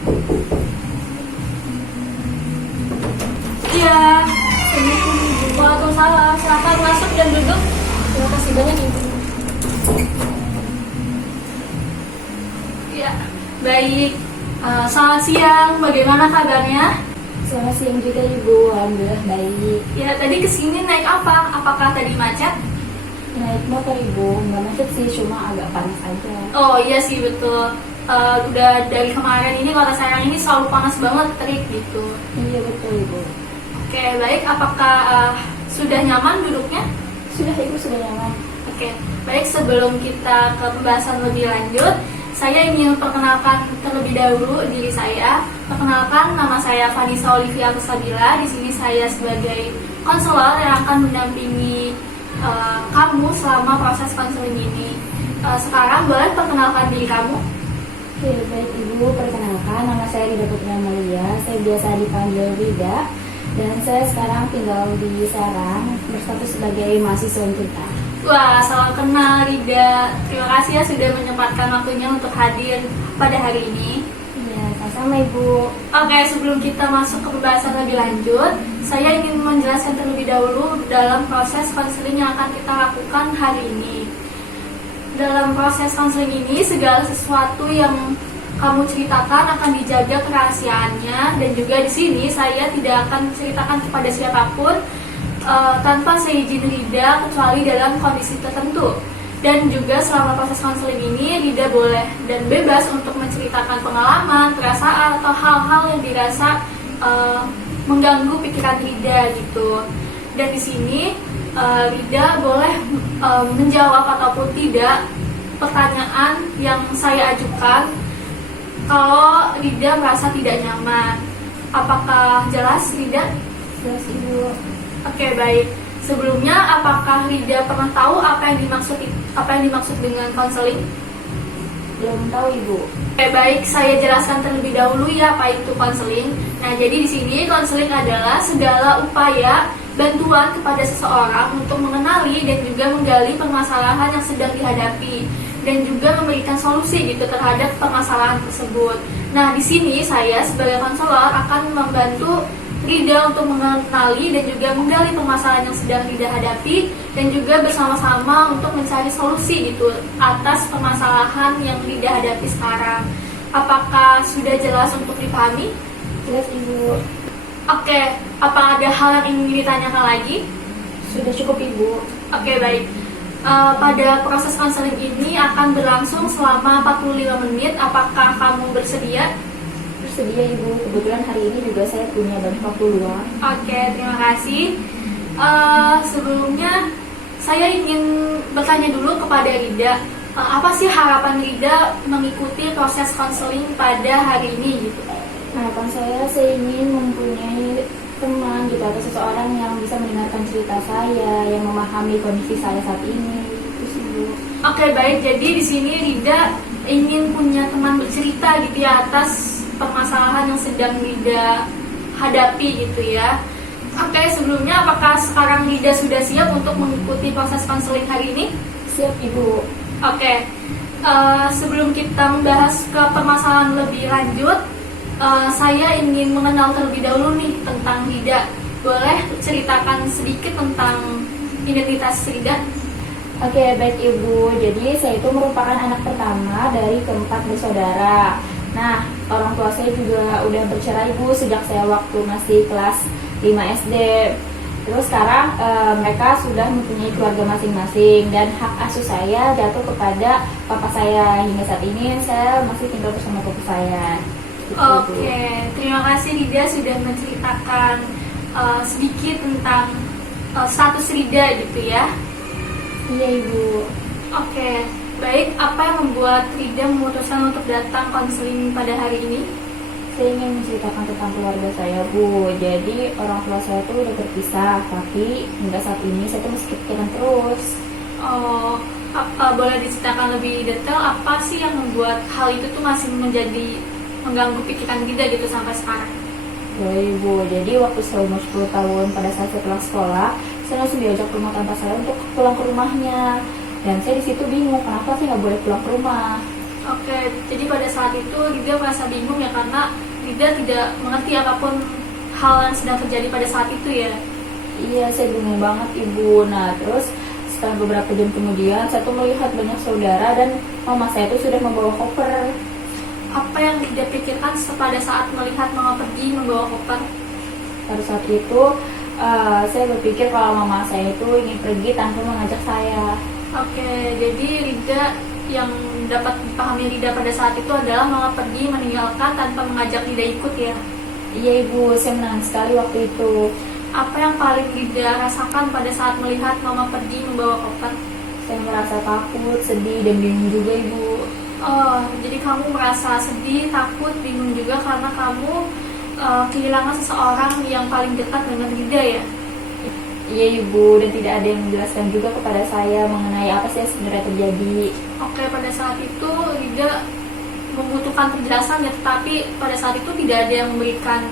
Iya, Waalaikumsalam. Silakan masuk dan duduk. Terima kasih banyak Ibu. Ya, baik. Selamat siang. Bagaimana kabarnya? Selamat siang juga Ibu, alhamdulillah baik. Ya, tadi kesini naik apa? Apakah tadi macet? Naik motor Ibu, nggak macet sih, cuma agak panas aja. Oh iya sih betul. Udah dari kemarin ini Kota Serang ini selalu panas banget, terik gitu. Iya betul Ibu. Oke, baik. Apakah sudah nyaman duduknya? Sudah Ibu, sudah nyaman. Oke, baik. Sebelum kita ke pembahasan lebih lanjut, saya ingin perkenalkan terlebih dahulu diri saya. Perkenalkan, nama saya Vanessa Olivia Kusabila. Di sini saya sebagai konselor yang akan mendampingi kamu selama proses konseling ini. Sekarang boleh perkenalkan diri kamu? Oke, baik Ibu, perkenalkan nama saya Rida Putri Amalia. Saya biasa dipanggil Rida. Dan saya sekarang tinggal di Serang, berstatus sebagai mahasiswa Untirta. Wah, salam kenal Rida. Terima kasih ya sudah menyempatkan waktunya untuk hadir pada hari ini. Iya, sama-sama Ibu. Oke, sebelum kita masuk ke pembahasan lebih lanjut, saya ingin menjelaskan terlebih dahulu dalam proses konseling yang akan kita lakukan hari ini. Dalam proses konseling ini, segala sesuatu yang kamu ceritakan akan dijaga kerahasiaannya, dan juga di sini saya tidak akan menceritakan kepada siapapun tanpa seizin Rida kecuali dalam kondisi tertentu. Dan juga selama proses konseling ini Rida boleh dan bebas untuk menceritakan pengalaman, perasaan atau hal-hal yang dirasa mengganggu pikiran Rida gitu. Dan di sini Rida boleh menjawab ataupun tidak pertanyaan yang saya ajukan kalau Rida merasa tidak nyaman. Apakah jelas Rida? Jelas Ibu. Oke, baik. Sebelumnya, apakah Rida pernah tahu apa yang dimaksud dengan konseling? Belum tahu Ibu. Oke, baik. Saya jelaskan terlebih dahulu ya apa itu konseling. Nah, jadi di sini konseling adalah segala upaya bantuan kepada seseorang untuk mengenali dan juga menggali permasalahan yang sedang dihadapi dan juga memberikan solusi gitu terhadap permasalahan tersebut. Nah, di sini saya sebagai konselor akan membantu Rida untuk mengenali dan juga menggali permasalahan yang sedang Rida hadapi dan juga bersama-sama untuk mencari solusi gitu atas permasalahan yang Rida hadapi sekarang. Apakah sudah jelas untuk dipahami? Jelas Ibu. Oke, apa ada hal yang ingin ditanyakan lagi? Sudah cukup Ibu. Oke, baik. Pada proses konseling ini akan berlangsung selama 45 menit. Apakah kamu bersedia? Bersedia Ibu, kebetulan hari ini juga saya punya banyak waktu luang. Oke, terima kasih. Sebelumnya saya ingin bertanya dulu kepada Rida, apa sih harapan Rida mengikuti proses konseling pada hari ini gitu? Harapan saya ingin mempunyai teman gitu atau seseorang yang bisa mendengarkan cerita saya, yang memahami kondisi saya saat ini. Itu sih Bu. Oke, baik. Jadi di sini Rida ingin punya teman bercerita gitu ya atas permasalahan yang sedang Rida hadapi gitu ya. Oke, sebelumnya apakah sekarang Rida sudah siap untuk mengikuti proses konseling hari ini? Siap Ibu. Oke, sebelum kita membahas ke permasalahan lebih lanjut, saya ingin mengenal terlebih dahulu nih tentang Rida. Boleh ceritakan sedikit tentang identitas Rida? Oke, baik Ibu. Jadi saya itu merupakan anak pertama dari keempat bersaudara. Nah, orang tua saya juga udah bercerai Bu sejak saya waktu masih kelas 5 SD. Terus sekarang mereka sudah mempunyai keluarga masing-masing dan hak asuh saya jatuh kepada papa saya. Hingga saat ini saya masih tinggal bersama papa saya. Oke, terima kasih Rida sudah menceritakan sedikit tentang status Rida gitu ya. Iya Ibu. Oke, baik. Apa yang membuat Rida memutuskan untuk datang konseling pada hari ini? Saya ingin menceritakan tentang keluarga saya Bu. Jadi orang tua saya tuh udah berpisah, tapi hingga saat ini saya tuh masih kepikiran terus. Oh, boleh diceritakan lebih detail apa sih yang membuat hal itu tuh masih mengganggu pikiran Rida gitu sampai sekarang? Boleh Ibu. Jadi waktu saya umur 10 tahun pada saat saya pulang sekolah, saya langsung diajak ke rumah tante saya untuk pulang ke rumahnya. Dan saya di situ bingung kenapa saya nggak boleh pulang ke rumah. Oke, jadi pada saat itu Rida merasa bingung ya karena Rida tidak mengerti apapun hal yang sedang terjadi pada saat itu ya. Iya, saya bingung banget Ibu. Nah, terus setelah beberapa jam kemudian, saya tuh melihat banyak saudara dan mama saya tuh sudah membawa koper. Apa yang Rida pikirkan pada saat melihat mama pergi membawa koper? Pada saat itu, saya berpikir kalau mama saya itu ingin pergi tanpa mengajak saya. Oke, jadi Rida yang dapat dipahami Rida pada saat itu adalah mama pergi meninggalkan tanpa mengajak Rida ikut ya. Iya Ibu, saya menangis sekali waktu itu. Apa yang paling Rida rasakan pada saat melihat mama pergi membawa koper? Saya merasa takut, sedih, dan bingung juga Ibu. Oh, jadi kamu merasa sedih, takut, bingung juga karena kamu kehilangan seseorang yang paling dekat dengan Rida ya? Iya Ibu, dan tidak ada yang menjelaskan juga kepada saya mengenai apa sih yang sebenarnya terjadi. Oke, pada saat itu Rida membutuhkan penjelasan ya, tetapi pada saat itu tidak ada yang memberikan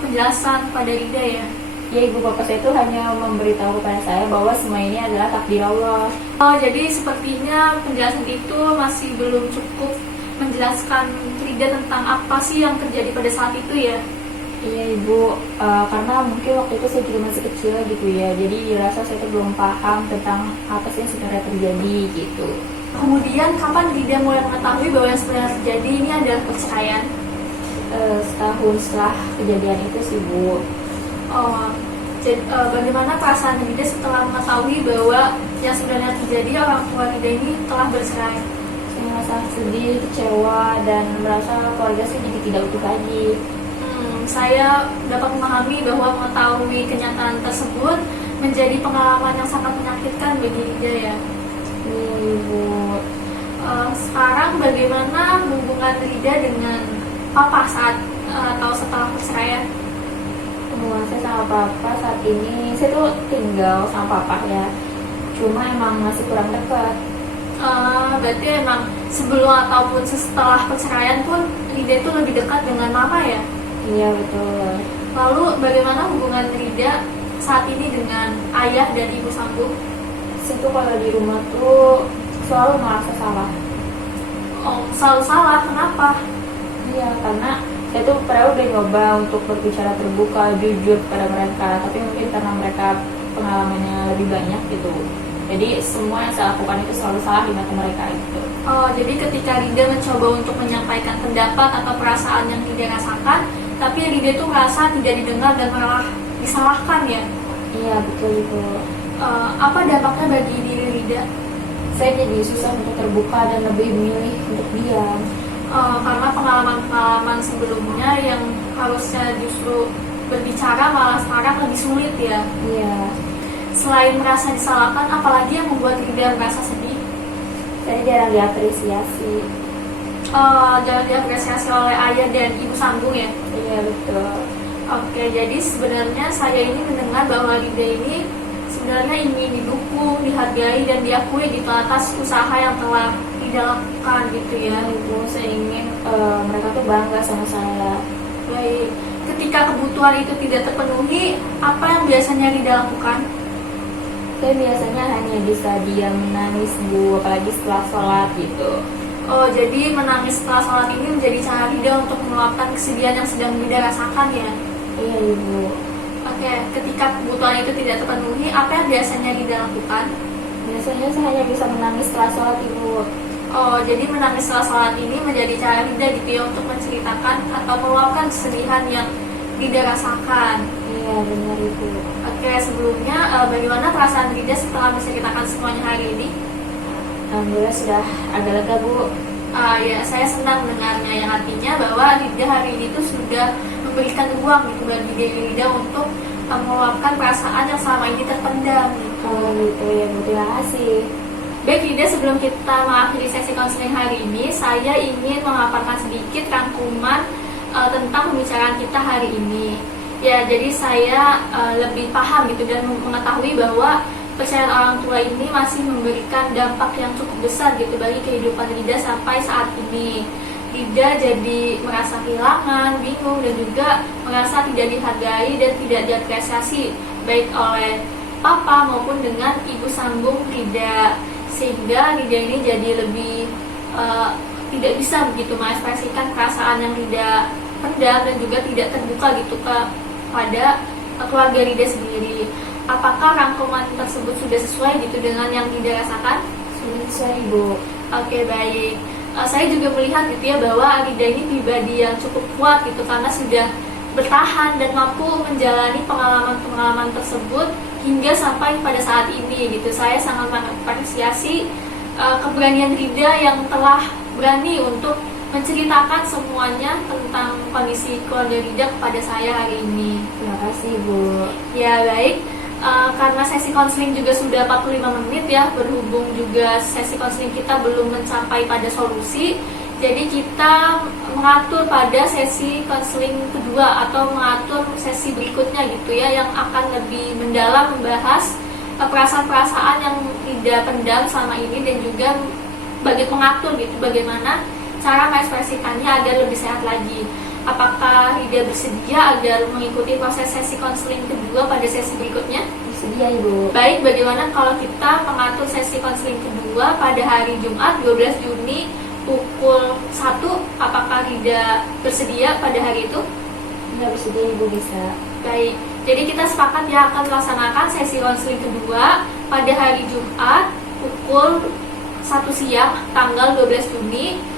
penjelasan pada Rida ya. Ya Ibu, bapak saya itu hanya memberitahu kepada saya bahwa semua ini adalah takdir Allah. Oh, jadi sepertinya penjelasan itu masih belum cukup menjelaskan Rida tentang apa sih yang terjadi pada saat itu ya. Iya Ibu, karena mungkin waktu itu saya juga masih kecil gitu ya, jadi dirasa saya tuh belum paham tentang apa sih yang sebenarnya terjadi gitu. Kemudian kapan Rida mulai mengetahui bahwa yang sebenarnya terjadi ini adalah perceraian? Setahun setelah kejadian itu sih Bu. Oh, jadi, bagaimana perasaan Rida setelah mengetahui bahwa yang sebenarnya terjadi orang tua Rida ini telah bercerai? Saya merasa sedih, kecewa, dan merasa keluarga saya jadi tidak utuh lagi. Saya dapat memahami bahwa mengetahui kenyataan tersebut menjadi pengalaman yang sangat menyakitkan bagi Rida ya. Iya Ibu. Sekarang bagaimana hubungan Rida dengan papa saat atau setelah perceraian? Hubungan saya sama papa saat ini, saya tuh tinggal sama papa ya, cuma emang masih kurang dekat. Berarti emang sebelum ataupun setelah perceraian pun Rida itu lebih dekat dengan mama ya? Iya betul. Lalu bagaimana hubungan Rida saat ini dengan ayah dan ibu sambung? Saya tuh kalau di rumah tuh selalu merasa salah. Oh, selalu salah, kenapa? Iya, karena saya tuh pernah udah nyoba untuk berbicara terbuka, jujur pada mereka, tapi mungkin karena mereka pengalamannya lebih banyak gitu, jadi semua yang saya lakukan itu selalu salah di mata mereka gitu. Oh, jadi ketika Rida mencoba untuk menyampaikan pendapat atau perasaan yang Rida rasakan, tapi Rida itu merasa tidak didengar dan malah disalahkan ya? Iya betul itu. Apa dampaknya bagi diri Rida? Saya jadi susah untuk terbuka dan lebih memilih untuk diam. Karena pengalaman-pengalaman sebelumnya yang harusnya justru berbicara malah sekarang lebih sulit ya. Iya. Selain merasa disalahkan, apalagi yang membuat Rida merasa sedih? Saya jarang diapresiasi. Jarang diapresiasi oleh ayah dan ibu sambung ya? Iya betul. Oke, jadi sebenarnya saya ini mendengar bahwa Rida ini sebenarnya ingin didukung, dihargai, dan diakui gitu atas usaha yang telah Rida lakukan gitu ya. Ibu, saya ingin mereka tuh bangga sama saya. Baik, ketika kebutuhan itu tidak terpenuhi, apa yang biasanya Rida lakukan? Saya biasanya hanya bisa diam menangis Bu, apalagi setelah sholat gitu. Oh, jadi menangis setelah sholat ini menjadi cara Rida untuk meluapkan kesedihan yang sedang Rida rasakan ya? Iya Ibu. Oke, ketika kebutuhan itu tidak terpenuhi, apa yang biasanya Rida lakukan? Biasanya saya hanya bisa menangis setelah sholat Ibu. Oh, jadi menangis setelah sholat ini menjadi cara Rida gitu ya untuk menceritakan atau meluapkan kesedihan yang Rida rasakan. Iya benar Ibu. Oke, sebelumnya bagaimana perasaan Rida setelah menceritakan semuanya hari ini? Alhamdulillah sudah agak lega Bu. Ya, saya senang mendengarnya, yang artinya bahwa Rida hari ini tuh sudah memberikan ruang gitu bagi diri Rida untuk meluapkan perasaan yang selama ini terpendam gitu. Oh gitu ya Bu, terima kasih. Baik Rida, sebelum kita mengakhiri sesi konseling hari ini, saya ingin memaparkan sedikit rangkuman tentang pembicaraan kita hari ini. Ya, jadi saya lebih paham gitu dan mengetahui bahwa perceraian orang tua ini masih memberikan dampak yang cukup besar gitu bagi kehidupan Rida sampai saat ini. Rida jadi merasa kehilangan, bingung, dan juga merasa tidak dihargai dan tidak diapresiasi baik oleh papa maupun dengan ibu sambung Rida, sehingga Rida ini jadi lebih tidak bisa begitu mengekspresikan perasaan yang Rida pendam dan juga tidak terbuka gitu kepada keluarga Rida sendiri. Apakah rangkuman tersebut sudah sesuai gitu dengan yang Rida rasakan? Sudah sesuai Ibu. Oke, baik. Saya juga melihat gitu ya bahwa Rida ini pribadi yang cukup kuat gitu karena sudah bertahan dan mampu menjalani pengalaman-pengalaman tersebut hingga sampai pada saat ini gitu. Saya sangat mengapresiasi keberanian Rida yang telah berani untuk menceritakan semuanya tentang kondisi keluarga Rida kepada saya hari ini. Terima kasih Ibu. Ya, baik. Karena sesi konseling juga sudah 45 menit ya, berhubung juga sesi konseling kita belum mencapai pada solusi, jadi kita mengatur pada sesi konseling kedua atau mengatur sesi berikutnya gitu ya, yang akan lebih mendalam membahas perasaan-perasaan yang tidak pendam selama ini dan juga mengatur gitu bagaimana cara mengekspresikannya agar lebih sehat lagi. Apakah Rida bersedia agar mengikuti proses sesi konseling kedua pada sesi berikutnya? Bersedia Ibu. Baik, bagaimana kalau kita mengatur sesi konseling kedua pada hari Jumat 12 Juni pukul 1? Apakah Rida bersedia pada hari itu? Ya, bersedia Ibu, bisa. Baik, jadi kita sepakat ya akan melaksanakan sesi konseling kedua pada hari Jumat pukul 1 siang tanggal 12 Juni.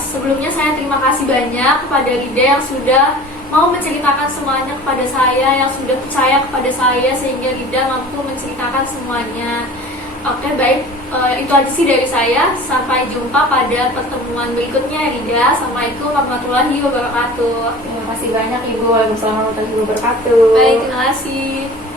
Sebelumnya saya terima kasih banyak kepada Rida yang sudah mau menceritakan semuanya kepada saya, yang sudah percaya kepada saya sehingga Rida mampu menceritakan semuanya. Oke, baik, itu aja sih dari saya. Sampai jumpa pada pertemuan berikutnya Rida. Assalamualaikum warahmatullahi wabarakatuh. Terima kasih banyak Ibu. Waalaikumsalam warahmatullahi wabarakatuh. Baik, terima kasih.